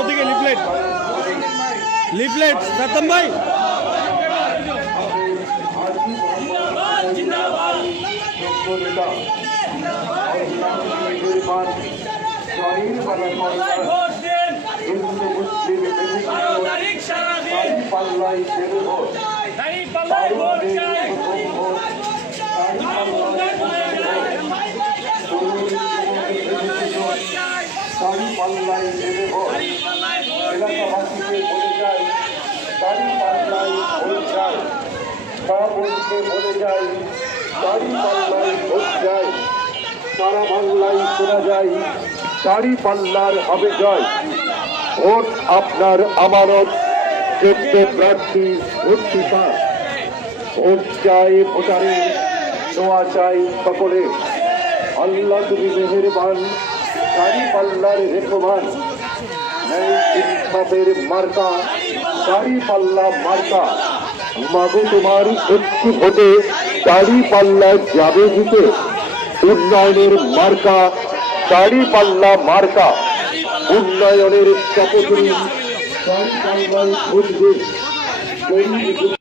ওদিকে leaflet leaflet প্রথম ভাই এলাকাবাসীকে বলে যায় গাড়ি পাল্লাই ভোট যায়, মা বোনকে বলে যায় গাড়ি পাল্লাই ভোট যায়, সারা বাংলায় শোনা যায় গাড়ি পাল্লার হবে জয়। ভোট আপনার আমানত, যোগ্য প্রার্থী ভর্তি পান। ভোট চাই ভোটারে, দোয়া চাই সকলে। আল্লাহ তুমি মেহেরবান, গাড়ি পাল্লার রেখমান। ইনসাফের মার্কা গাড়ি পাল্লা মার্কা। মাগো তোমার একটি ভোটে গাড়ি পাল্লা যাবে জিতে। উন্নয়নের মার্কা গাড়ি পাল্লা মার্কা। উন্নয়নের শপথ নিন, গাড়ি পাল্লায় ভোট দিন।